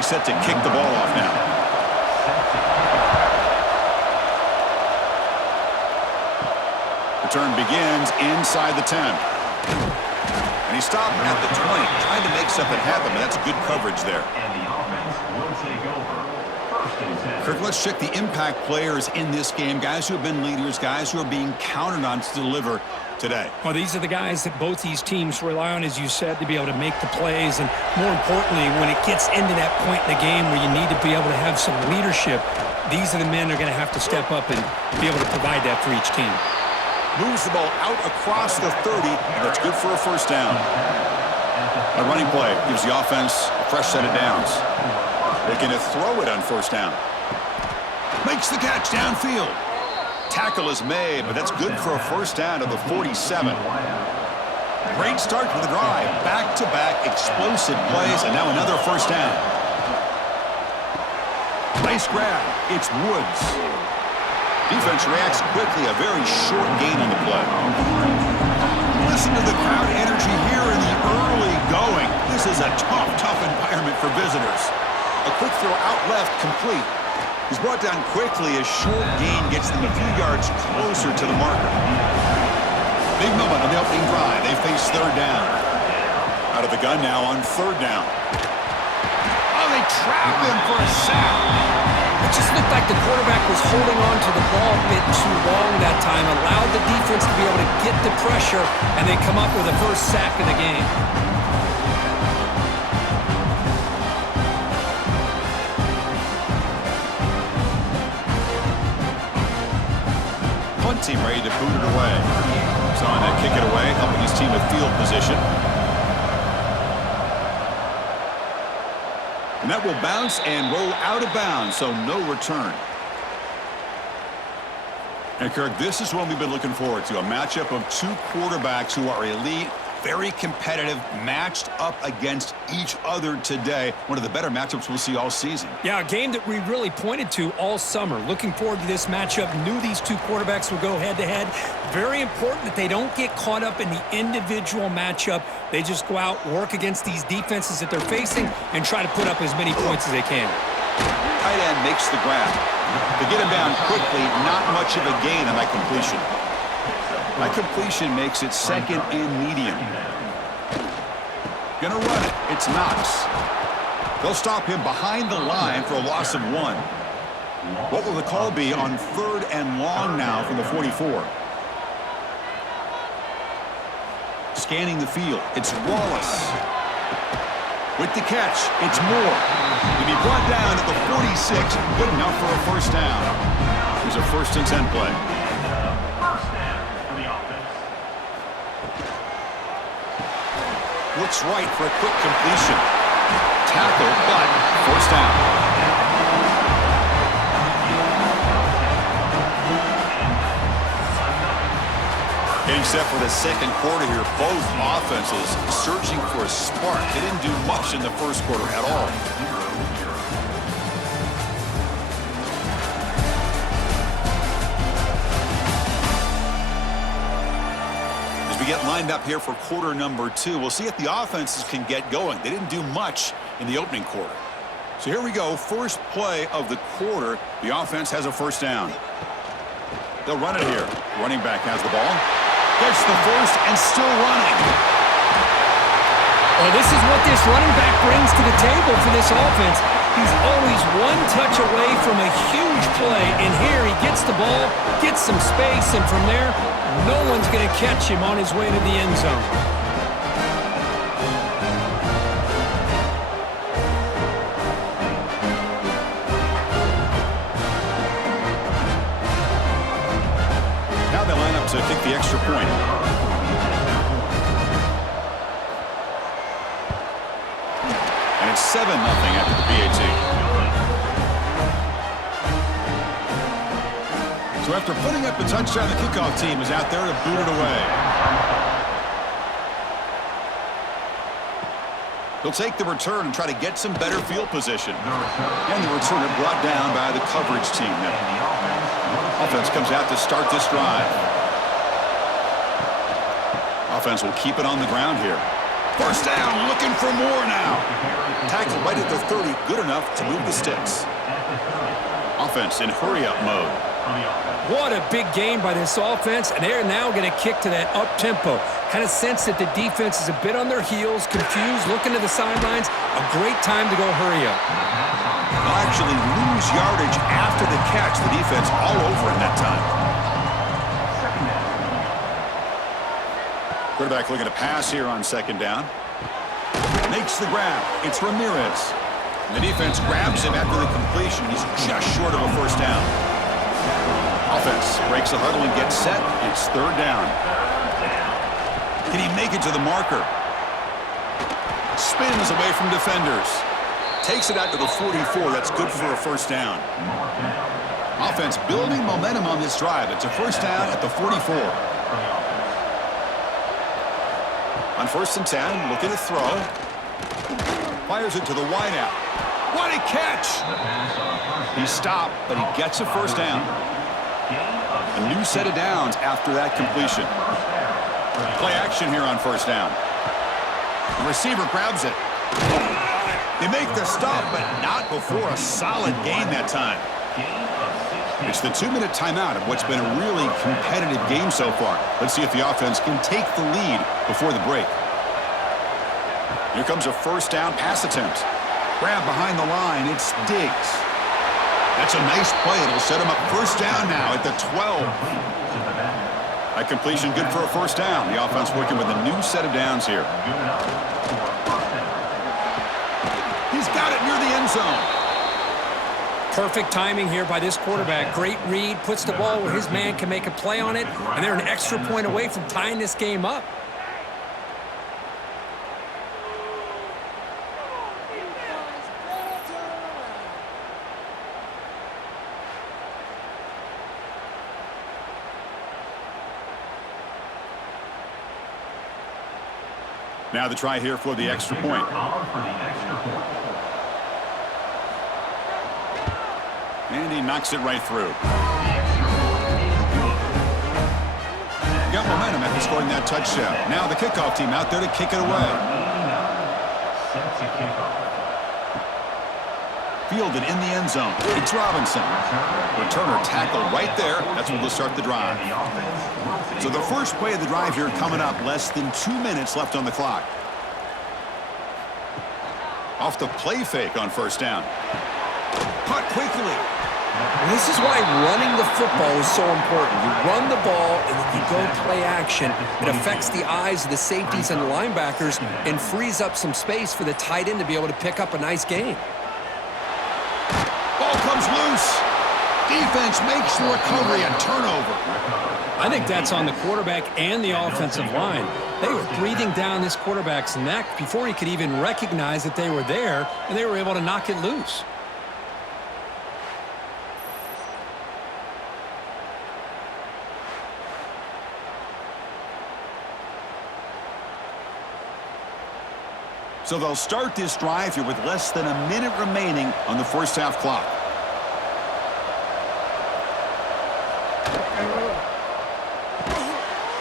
getting set to kick the ball off now. Return begins inside the 10. And he stopped at the 20, trying to make something happen, but that's good coverage there. And the offense will take over. First and 10. Kirk, let's check the impact players in this game, guys who have been leaders, guys who are being counted on to deliver today. Well, these are the guys that both these teams rely on, as you said, to be able to make the plays. And more importantly, when it gets into that point in the game where you need to be able to have some leadership, these are the men that are going to have to step up and be able to provide that for each team. Moves the ball out across the 30, and that's good for a first down. A running play gives the offense a fresh set of downs. Looking to throw it on first down. Makes the catch downfield. Tackle is made, but that's good for a first down to the 47. Great start to the drive. Back-to-back explosive plays, and now another first down. Nice grab. It's Woods. Defense reacts quickly, a very short gain on the play. Listen to the crowd energy here in the early going. This is a tough environment for visitors. A quick throw out left, complete. He's brought down quickly. A short gain gets them a few yards closer to the marker. Big moment on the opening drive. They face third down. Out of the gun now on third down. Oh, they trap him for a sack. It just looked like the quarterback was holding on to the ball a bit too long that time, allowed the defense to be able to get the pressure, and they come up with the first sack of the game. Punt team ready to boot it away. So on that kick it away, helping his team with field position. And that will bounce and roll out of bounds, so no return. And Kirk, this is one we've been looking forward to, a matchup of two quarterbacks who are elite, very competitive, matched up against each other today. One of the better matchups we'll see all season. Yeah, a game that we really pointed to all summer. Looking forward to this matchup. Knew these two quarterbacks would go head-to-head. Very important that they don't get caught up in the individual matchup. They just go out, work against these defenses that they're facing, and try to put up as many points as they can. Tight end makes the grab. To get him down quickly, not much of a gain on that completion. That completion makes it second and medium. Gonna run it. It's Knox. They'll stop him behind the line for a loss of 1. What will the call be on third and long now from the 44? Scanning the field. It's Wallace. With the catch, it's Moore. To be brought down at the 46, good enough for a first down. Here's a 1st and 10 play. Looks right for a quick completion. Tackle, but first down. Getting set for the second quarter here. Both offenses searching for a spark. They didn't do much in the first quarter at all. We get lined up here for quarter number 2. We'll see if the offenses can get going. They didn't do much in the opening quarter. So here we go. First play of the quarter. The offense has a first down. They'll run it here. Running back has the ball. Gets the first and still running. Well, this is what this running back brings to the table for this offense. He's always one touch away from a huge play. And here he gets the ball, gets some space, and from there, no one's going to catch him on his way to the end zone. Now they line up to kick the extra point. And it's 7-0 after the PAT. So after putting up the touchdown, the kickoff team is out there to boot it away. They'll take the return and try to get some better field position. And the returner brought down by the coverage team now. Offense comes out to start this drive. Offense will keep it on the ground here. First down, looking for more now. Tackle right at the 30, good enough to move the sticks. Offense in hurry-up mode. What a big game by this offense, and they're now going to kick to that up-tempo. Kind of sense that the defense is a bit on their heels, confused, looking to the sidelines. A great time to go hurry up. They'll actually lose yardage after the catch. The defense all over in that time. Quarterback looking to pass here on second down. Makes the grab. It's Ramirez. And the defense grabs him after the completion. He's just short of a first down. Offense breaks the huddle and gets set. It's third down. Can he make it to the marker? Spins away from defenders. Takes it out to the 44. That's good for a first down. Offense building momentum on this drive. It's a first down at the 44. On first and 10, looking to throw. Fires it to the wideout. What a catch! He stopped, but he gets a first down. A new set of downs after that completion. Play action here on first down. The receiver grabs it. They make the stop, but not before a solid gain that time. It's the 2-minute timeout of what's been a really competitive game so far. Let's see if the offense can take the lead before the break. Here comes a first down pass attempt. Grab behind the line. It's Diggs. That's a nice play. It'll set him up first down now at the 12. That completion good for a first down. The offense working with a new set of downs here. He's got it near the end zone. Perfect timing here by this quarterback. Great read, puts the ball where his man can make a play on it, and they're an extra point away from tying this game up. Now the try here for the extra point. And he knocks it right through. Got momentum after scoring that touchdown. Now the kickoff team out there to kick it away. Fielded in the end zone. It's Robinson. Returner tackle right there. That's what will start the drive. So the first play of the drive here coming up. Less than 2 minutes left on the clock. Off the play fake on first down. Caught quickly. This is why running the football is so important. You run the ball and then you go play action. It affects the eyes of the safeties and the linebackers and frees up some space for the tight end to be able to pick up a nice gain. Ball comes loose. Defense makes the recovery and turnover. I think that's on the quarterback and the offensive line. They were breathing down this quarterback's neck before he could even recognize that they were there, and they were able to knock it loose. So they'll start this drive here with less than a minute remaining on the first half clock.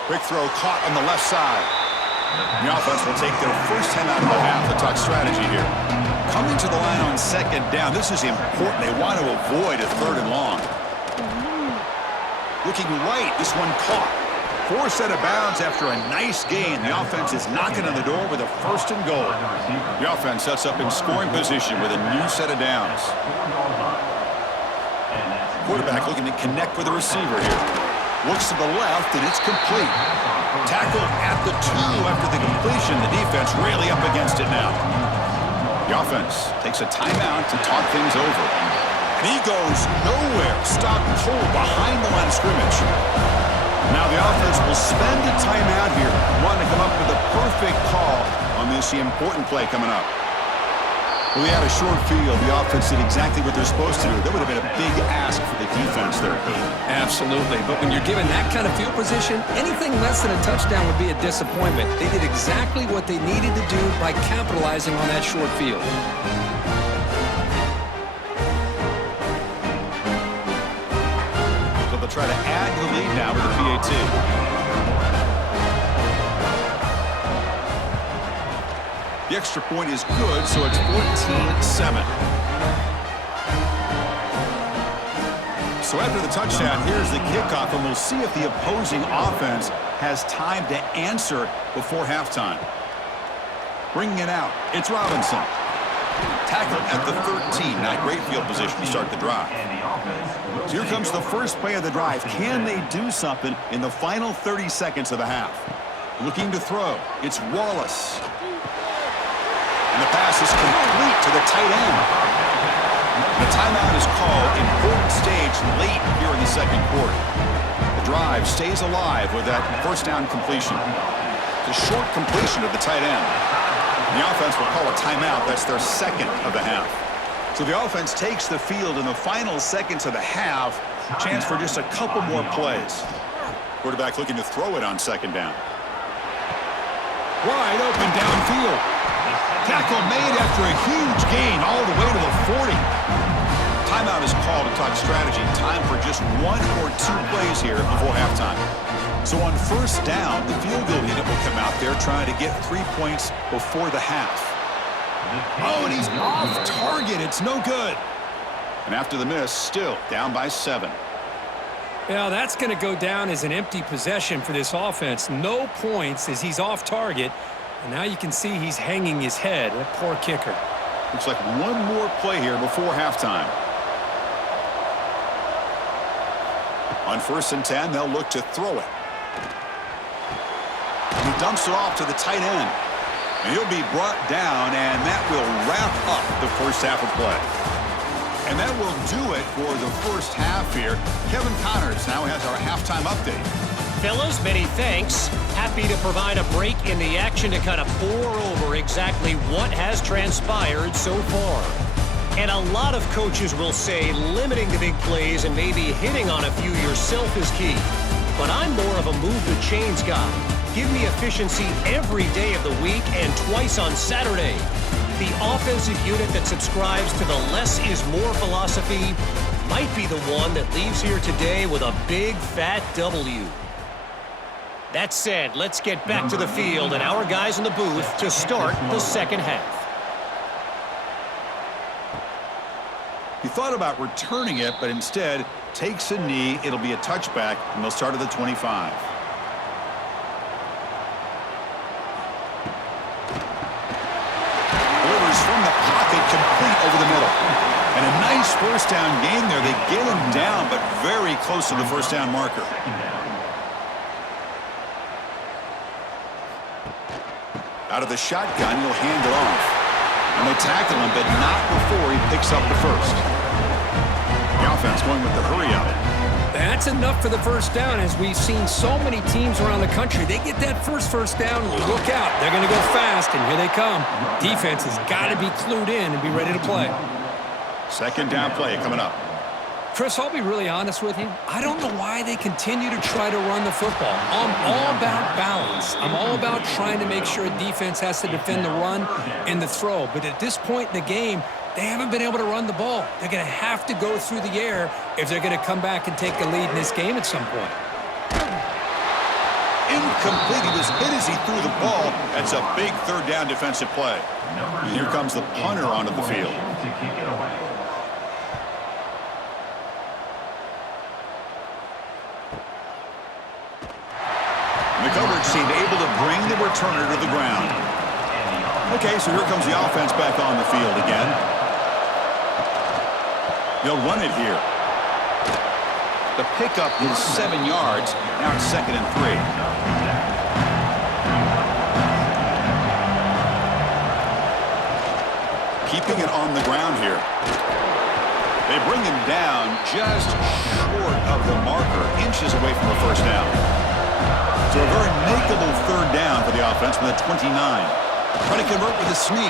Quick throw caught on the left side. The offense will take their first time out of the half. The talk strategy here. Coming to the line on second down. This is important. They want to avoid a third and long. Looking right. This one caught. Forced out of bounds after a nice gain. The offense is knocking on the door with a first and goal. The offense sets up in scoring position with a new set of downs. Quarterback looking to connect with the receiver here. Looks to the left, and it's complete. Tackled at the 2 after the completion. The defense really up against it now. The offense takes a timeout to talk things over. And he goes nowhere. Stopped cold behind the line of scrimmage. Now the offense will spend a timeout here, wanting to come up with a perfect call on this important play coming up. Well, we had a short field. The offense did exactly what they're supposed to do. That would have been a big ask for the defense there. Absolutely. But when you're given that kind of field position, anything less than a touchdown would be a disappointment. They did exactly what they needed to do by capitalizing on that short field. So they'll try to add to the lead now with the PAT. The extra point is good, so it's 14-7. So after the touchdown, here's the kickoff, and we'll see if the opposing offense has time to answer before halftime. Bringing it out, it's Robinson. Tackled at the 13. Not great field position to start the drive. So here comes the first play of the drive. Can they do something in the final 30 seconds of the half? Looking to throw. It's Wallace. And the pass is complete to the tight end. The timeout is called. Important stage late here in the second quarter. The drive stays alive with that first down completion. It's a short completion of the tight end. The offense will call a timeout. That's their second of the half. So the offense takes the field in the final seconds of the half. Chance for just a couple more plays. Quarterback looking to throw it on second down. Wide open downfield. Tackle made after a huge gain all the way to the 40. Timeout is called to talk strategy. Time for just one or two plays here before halftime. So on first down, the field goal unit will come out there trying to get 3 points before the half. Oh, and he's off target. It's no good. And after the miss, still down by 7. Yeah, that's going to go down as an empty possession for this offense. No points as he's off target. And now you can see he's hanging his head. That poor kicker. Looks like one more play here before halftime. On 1st and 10, they'll look to throw it. He dumps it off to the tight end. And he'll be brought down, and that will wrap up the first half of play. And that will do it for the first half here. Kevin Connors now has our halftime update. Fellas, many thanks. Happy to provide a break in the action to kind of pour over exactly what has transpired so far. And a lot of coaches will say limiting the big plays and maybe hitting on a few yourself is key. But I'm more of a move the chains guy. Give me efficiency every day of the week and twice on Saturday. The offensive unit that subscribes to the less is more philosophy might be the one that leaves here today with a big fat W. That said, let's get back to the field and our guys in the booth to start the second half. He thought about returning it, but instead takes a knee. It'll be a touchback, and they'll start at the 25. Delivers from the pocket, complete over the middle. And a nice first down gain there. They get him down, but very close to the first down marker. Out of the shotgun, he'll hand it off. And they tackle him, but not before he picks up the first. The offense going with the hurry up. That's enough for the first down, as we've seen so many teams around the country. They get that first down, look out. They're going to go fast, and here they come. Defense has got to be clued in and be ready to play. Second down play coming up. Chris, I'll be really honest with you. I don't know why they continue to try to run the football. I'm all about balance. I'm all about trying to make sure a defense has to defend the run and the throw. But at this point in the game, they haven't been able to run the ball. They're going to have to go through the air if they're going to come back and take a lead in this game at some point. Incomplete. He was hit as he threw the ball. That's a big third down defensive play. And here comes the punter onto the field. The coverage team able to bring the returner to the ground. Okay, so here comes the offense back on the field again. They'll run it here. The pickup is 7 yards. Now it's 2nd and 3. Keeping it on the ground here. They bring him down just short of the marker, inches away from the first down. So a very makeable third down for the offense from the 29. Trying to convert with a sneak.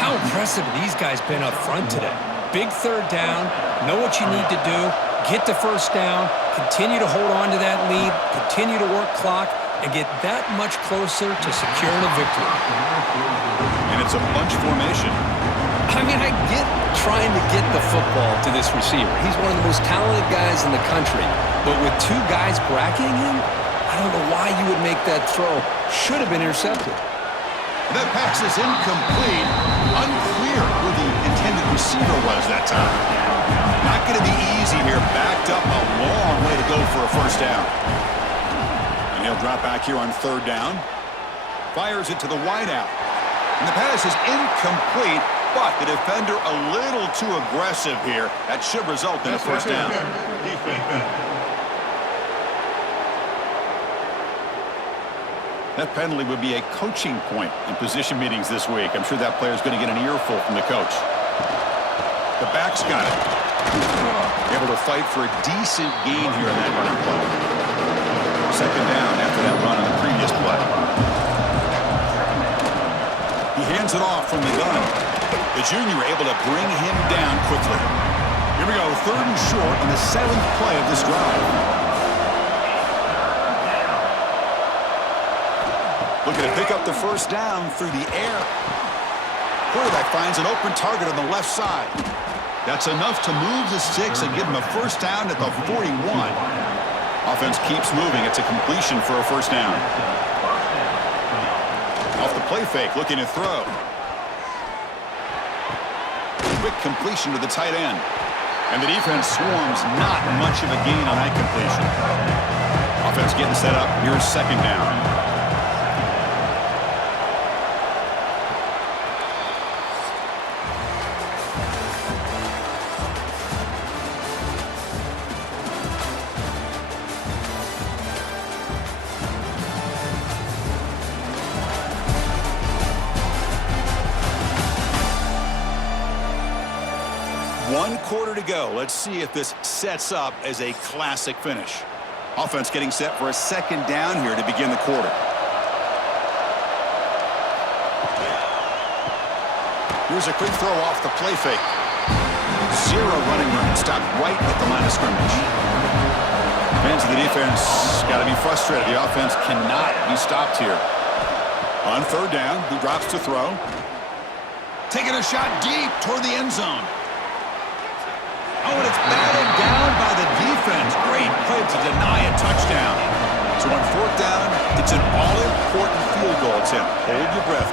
How impressive have these guys been up front today? Big third down, know what you need to do, get the first down, continue to hold on to that lead, continue to work clock, and get that much closer to securing a victory. And it's a bunch formation. I mean, I get trying to get the football to this receiver. He's one of the most talented guys in the country. But with two guys bracketing him, I don't know why you would make that throw. Should have been intercepted. That pass is incomplete. Unclear who the intended receiver was that time. Not going to be easy here. Backed up a long way to go for a first down. And he'll drop back here on third down. Fires it to the wideout. And the pass is incomplete, but the defender a little too aggressive here. That should result in a first down. That penalty would be a coaching point in position meetings this week. I'm sure that player's going to get an earful from the coach. The back's got it. Able to fight for a decent gain here in that running play. Second down after that run on the previous play. He hands it off from the gun. The junior able to bring him down quickly. Here we go, third and short on the 7th play of this drive. Looking to pick up the first down through the air. Quarterback finds an open target on the left side. That's enough to move the sticks and give him a first down at the 41. Offense keeps moving. It's a completion for a first down. Off the play fake, looking to throw. Quick completion to the tight end. And the defense swarms, not much of a gain on that completion. Offense getting set up. Here's second down. One quarter to go. Let's see if this sets up as a classic finish. Offense getting set for a second down here to begin the quarter. Here's a quick throw off the play fake. Zero running room. Stopped right at the line of scrimmage. Fans of the defense got to be frustrated. The offense cannot be stopped here. On third down, he drops to throw. Taking a shot deep toward the end zone. Oh, and it's batted down by the defense. Great play to deny a touchdown. So on fourth down, it's an all-important field goal attempt. Hold your breath.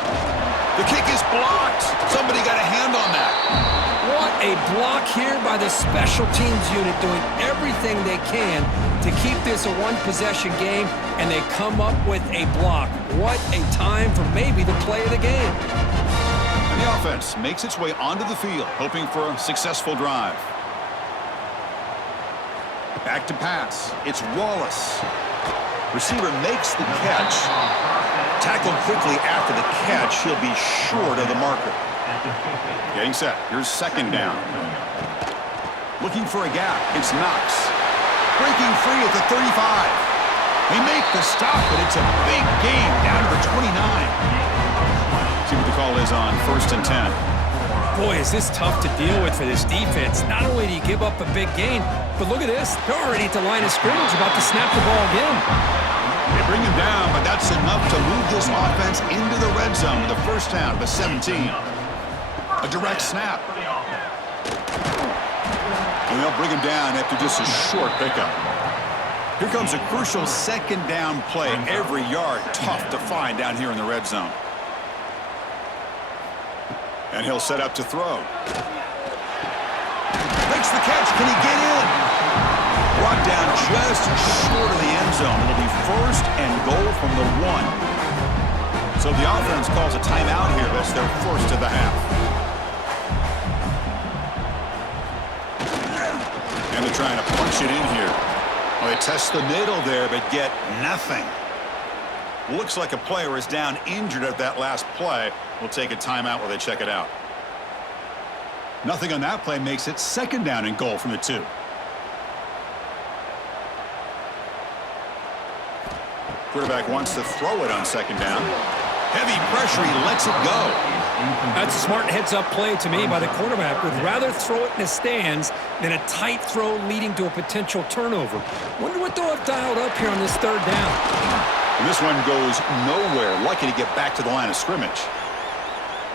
The kick is blocked. Somebody got a hand on that. What a block here by the special teams unit, doing everything they can to keep this a one-possession game, and they come up with a block. What a time for maybe the play of the game. And the offense makes its way onto the field, hoping for a successful drive. Back to pass. It's Wallace. Receiver makes the catch. Tackled quickly after the catch. He'll be short of the marker. Getting set. Here's second down. Looking for a gap. It's Knox. Breaking free at the 35. They make the stop, but it's a big gain down to the 29. See what the call is on 1st and 10. Boy, is this tough to deal with for this defense. Not only do you give up a big gain, but look at this. They're already at the line of scrimmage, about to snap the ball again. They bring him down, but that's enough to move this offense into the red zone with a first down, the 17. A direct snap. And they'll bring him down after just a short pickup. Here comes a crucial second down play. Every yard tough to find down here in the red zone. And he'll set up to throw. Makes the catch. Can he get in? Brought down just short of the end zone. It'll be first and goal from the 1. So the offense calls a timeout here. That's their first of the half. And they're trying to punch it in here. Well, they test the middle there, but get nothing. Looks like a player is down injured at that last play. We'll take a timeout while they check it out. Nothing on that play makes it second down and goal from the 2. Quarterback wants to throw it on second down. Heavy pressure, he lets it go. That's a smart heads-up play to me by the quarterback. Would rather throw it in the stands than a tight throw leading to a potential turnover. Wonder what they'll have dialed up here on this third down. And this one goes nowhere. Lucky to get back to the line of scrimmage.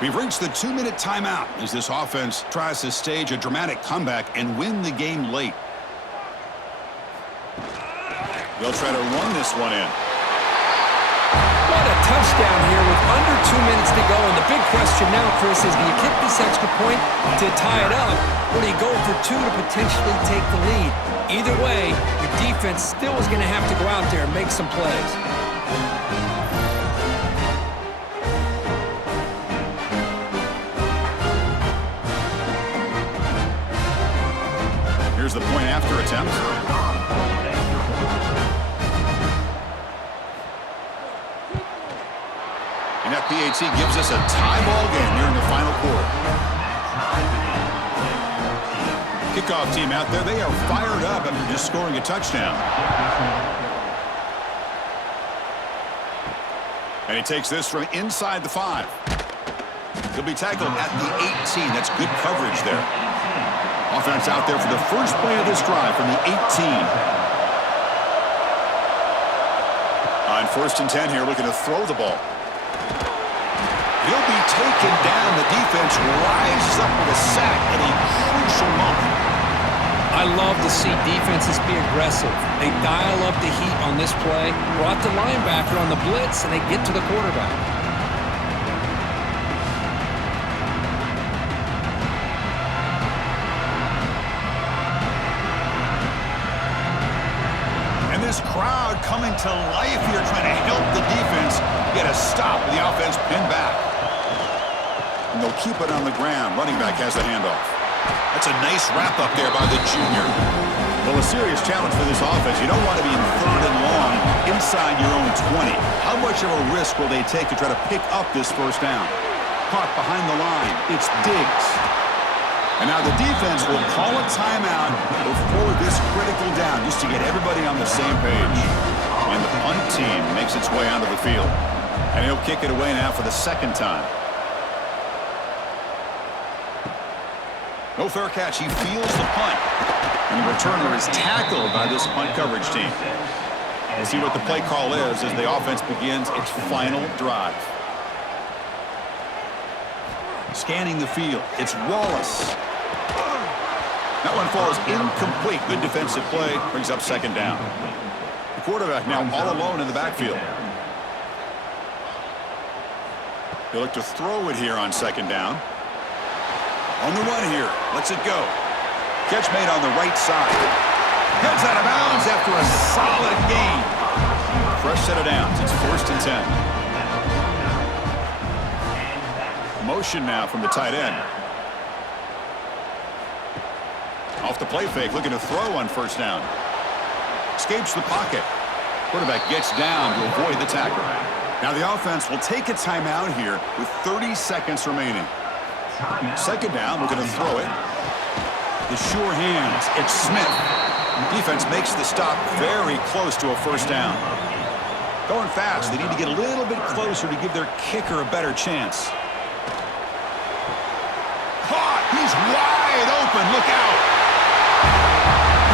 We've reached the 2-minute timeout as this offense tries to stage a dramatic comeback and win the game late. They'll try to run this one in. What a touchdown here with under 2 minutes to go. And the big question now, Chris, is do you kick this extra point to tie it up, or do you go for 2 to potentially take the lead? Either way, your defense still is going to have to go out there and make some plays. Here's the point after attempt. And that PAT gives us a tie ball game here in the final quarter. Kickoff team out there, they are fired up after just scoring a touchdown. And he takes this from inside the 5. He'll be tackled at the 18. That's good coverage there. Offense out there for the first play of this drive from the 18. On 1st and 10 here, looking to throw the ball. He'll be taken down. The defense rises up with a sack at a crucial moment. I love to see defenses be aggressive. They dial up the heat on this play, brought the linebacker on the blitz, and they get to the quarterback. And this crowd coming to life here, trying to help the defense get a stop with the offense pinned back. And they'll keep it on the ground. Running back has the handoff. That's a nice wrap-up there by the junior. Well, a serious challenge for this offense. You don't want to be in 3rd and long inside your own 20. How much of a risk will they take to try to pick up this first down? Caught behind the line. It's Diggs. And now the defense will call a timeout before this critical down, just to get everybody on the same page. And the punt team makes its way onto the field. And he'll kick it away now for the 2nd time. No fair catch. He feels the punt. And the returner is tackled by this punt coverage team. We'll see what the play call is as the offense begins its final drive. Scanning the field. It's Wallace. That one falls incomplete. Good defensive play. Brings up 2nd down. The quarterback now all alone in the backfield. He'll look to throw it here on 2nd down. On the run here. Lets it go. Catch made on the right side. Heads out of bounds after a solid gain. Fresh set of downs. It's 1st and 10. Motion now from the tight end. Off the play fake. Looking to throw on 1st down. Escapes the pocket. Quarterback gets down to avoid the tackle. Now the offense will take a timeout here with 30 seconds remaining. 2nd down, looking to throw it. The sure hands, it's Smith. Defense makes the stop very close to a 1st down. Going fast, they need to get a little bit closer to give their kicker a better chance. Caught, he's wide open, look out.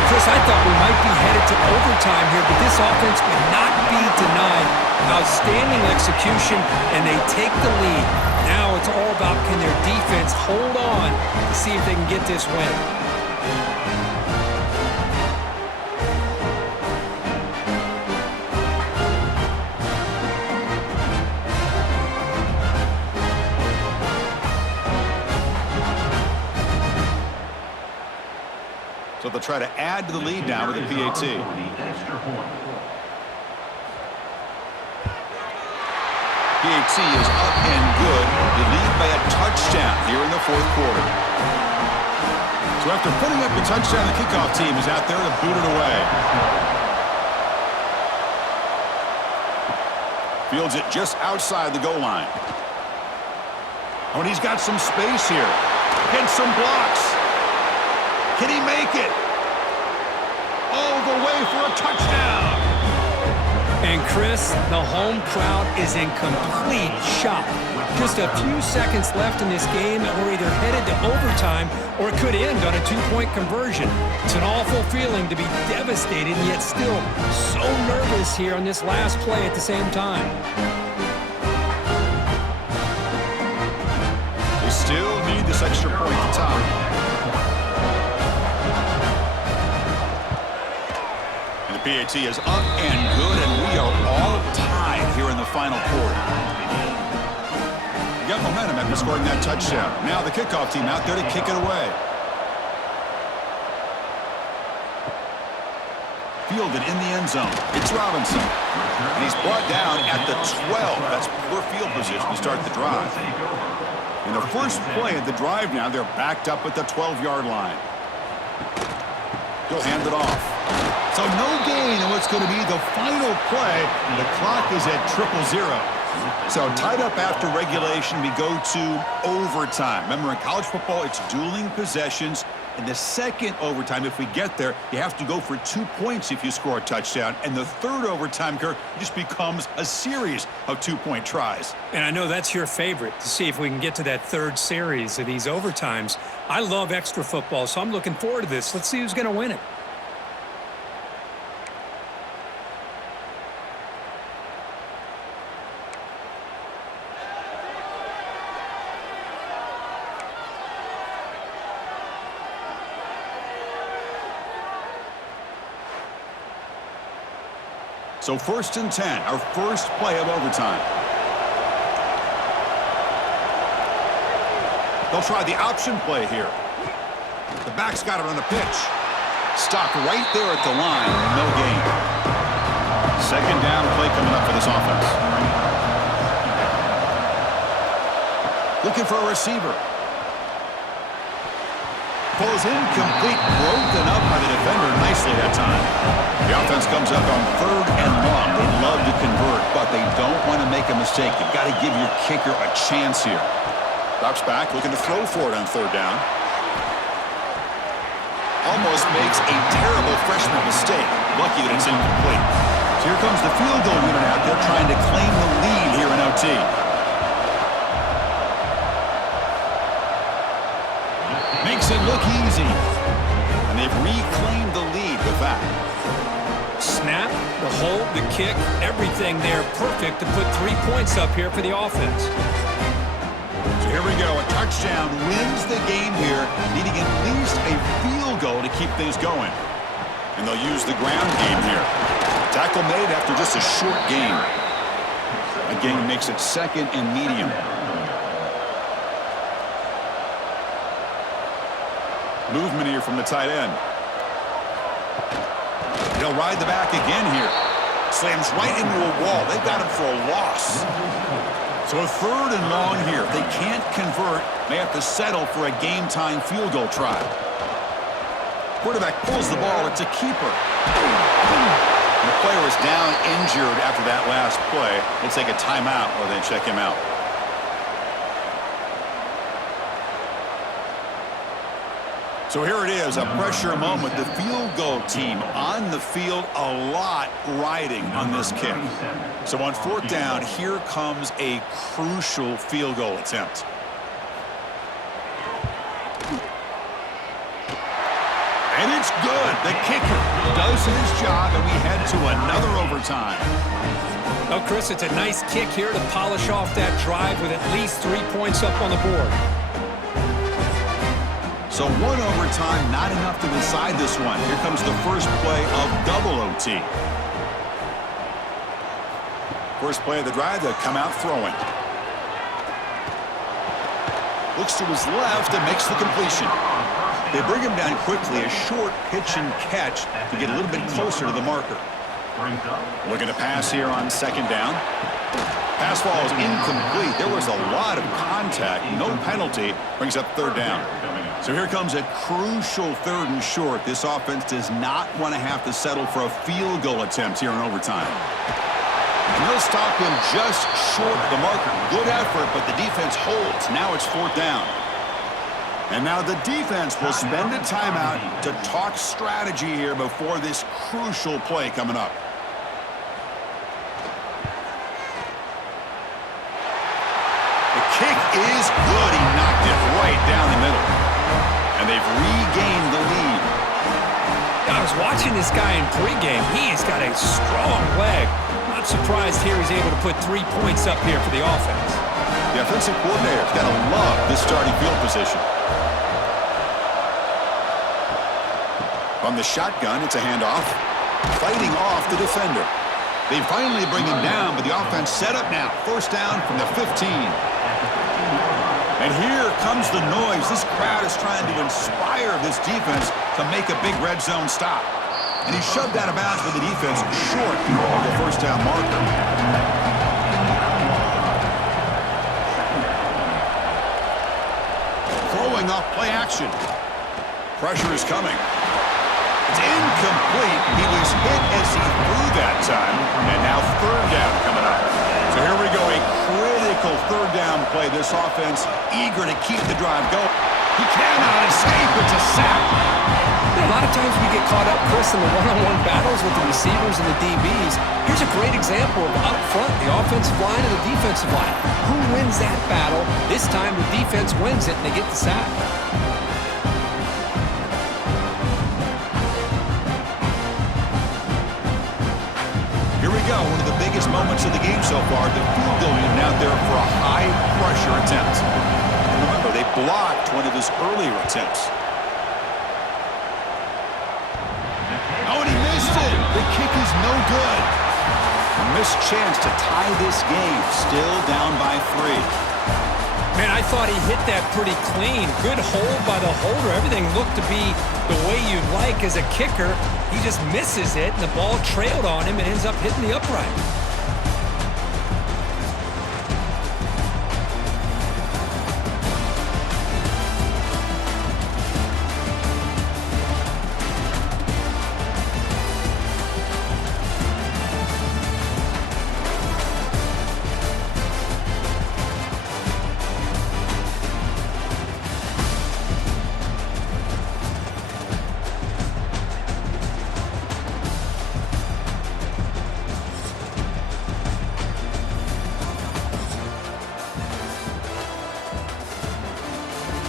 Chris, I thought we might be headed to overtime here, but this offense could not be denied. Outstanding execution, and they take the lead. Now it's all about can their defense hold on to see if they can get this win. So they'll try to add to the lead now with a PAT. PAT is up and good. They lead by a touchdown here in the 4th quarter. So after putting up the touchdown, the kickoff team is out there to boot it away. Fields it just outside the goal line. Oh, and he's got some space here. Against some blocks. Can he make it? All the way for a touchdown. And Chris, the home crowd is in complete shock. Just a few seconds left in this game, and we're either headed to overtime or it could end on a 2-point conversion. It's an awful feeling to be devastated and yet still so nervous here on this last play at the same time. They still need this extra point at the top. And the PAT is up and good, and we are all tied here in the final quarter. You got momentum after scoring that touchdown. Now the kickoff team out there to kick it away. Fielded in the end zone. It's Robinson. And he's brought down at the 12. That's poor field position to start the drive. In the first play of the drive now, they're backed up at the 12-yard line. He'll hand it off. So no gain in what's going to be the final play. The clock is at 0-0. So tied up after regulation, we go to overtime. Remember, in college football, it's dueling possessions. In the second overtime, if we get there, you have to go for 2 points if you score a touchdown. And the third overtime, Kirk, just becomes a series of 2-point tries. And I know that's your favorite, to see if we can get to that third series of these overtimes. I love extra football, so I'm looking forward to this. Let's see who's going to win it. So 1st and 10, our first play of overtime. They'll try the option play here. The back's got it on the pitch. Stopped right there at the line. No gain. Second down play coming up for this offense. Looking for a receiver. Throws incomplete, broken up by the defender nicely that time. The offense comes up on 3rd and long. They'd love to convert, but they don't want to make a mistake. You've got to give your kicker a chance here. Drops back, looking to throw for it on 3rd down. Almost makes a terrible freshman mistake. Lucky that it's incomplete. So here comes the field goal unit out there trying to claim the lead here in OT. Makes it look easy. And they've reclaimed the lead with that. Snap, the hold, the kick, everything there perfect to put 3 points up here for the offense. So here we go. A touchdown wins the game here, needing at least a field goal to keep things going. And they'll use the ground game here. Tackle made after just a short gain. Again, makes it 2nd and medium. Movement here from the tight end. He'll ride the back again here. Slams right into a wall. They've got him for a loss. So a 3rd and long here. If they can't convert, they have to settle for a game-time field goal try. Quarterback pulls the ball. It's a keeper. The player was down injured after that last play. We'll take a timeout or then check him out. So here it is, a pressure moment. The field goal team on the field, a lot riding on this kick. So on 4th down, here comes a crucial field goal attempt. And it's good. The kicker does his job, and we head to another overtime. Well, Chris, it's a nice kick here to polish off that drive with at least 3 points up on the board. So 1 overtime, not enough to decide this one. Here comes the first play of double OT. First play of the drive, they'll come out throwing. Looks to his left and makes the completion. They bring him down quickly, a short pitch and catch to get a little bit closer to the marker. Looking to pass here on 2nd down. Pass ball is incomplete. There was a lot of contact. No penalty. Brings up 3rd down. So here comes a crucial 3rd and short. This offense does not want to have to settle for a field goal attempt here in overtime. And they'll stop him just short of the marker. Good effort, but the defense holds. Now it's 4th down. And now the defense will spend a timeout to talk strategy here before this crucial play coming up. The kick is good. He knocked it right down the middle. And they've regained the lead. I was watching this guy in pregame. He's got a strong leg. Not surprised here he's able to put 3 points up here for the offense. The offensive coordinator's got to love this starting field position. From the shotgun, it's a handoff. Fighting off the defender. They finally bring him down, but the offense set up now. First down from the 15. And here comes the noise. This crowd is trying to inspire this defense to make a big red zone stop. And he shoved out of bounds with the defense short of the first down marker. Throwing off play action. Pressure is coming. It's incomplete. He was hit as he threw that time. And now third down coming up. So here we go, a critical third down play. This offense eager to keep the drive going. He cannot escape. It's a sack. A lot of times we get caught up, Chris, in the one-on-one battles with the receivers and the DBs. Here's a great example of up front, the offensive line and the defensive line. Who wins that battle? This time the defense wins it and they get the sack. Here we go, one of the biggest moments of the game so far. The field goal unit out there for a high-pressure attempt. And remember, they blocked one of his earlier attempts. Oh, and he missed it. The kick is no good. A missed chance to tie this game. Still down by 3. Man, I thought he hit that pretty clean. Good hold by the holder. Everything looked to be the way you'd like as a kicker. He just misses it, and the ball trailed on him and ends up hitting the upright.